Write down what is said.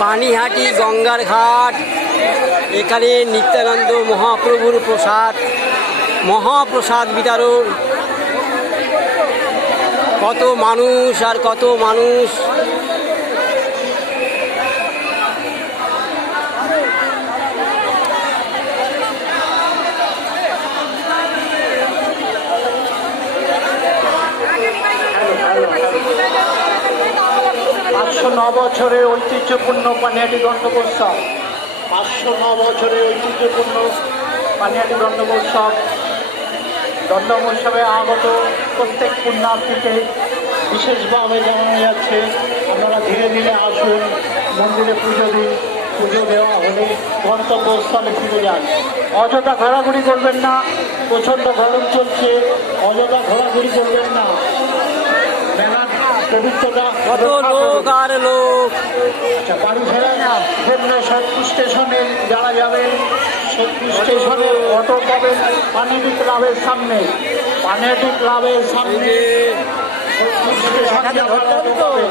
পানিহাটি গঙ্গার ঘাট। এখানে নিত্যানন্দ মহাপ্রভুর মহাপ্রসাদ বিতরণ। কত মানুষ আর কত মানুষ। বছরের ঐতিহ্যপূর্ণ পানিহাটি দণ্ডবোৎসব। 509 বছরের ঐতিহ্যপূর্ণ পানিহাটি দণ্ডবোৎসব। দণ্ডবোৎসবে আগত প্রত্যেক পুণ্যার্থীকে বিশেষভাবে জানানো যাচ্ছে আপনারা ধীরে ধীরে আসুন, মন্দিরে পুজো দিন। পুজো দেওয়া হলে গন্তব্যস্থলে ফিরে যান। অযথা ঘোরাঘুরি করবেন না, প্রচণ্ড গরম চলছে, অযথা ঘোরাঘুরি করবেন না। মেলার পবিত্রতা কত লোক আর লোক। আচ্ছা, বাড়ি ফেরার জন্য শক্তি স্টেশনে যারা যাবেন, শক্তি স্টেশনে অটো পাবেন পানিহাটি ক্লাবের সামনে। পানিহাটি ক্লাবের সামনে শক্তি স্টেশনে আপনারা অটো পাবেন।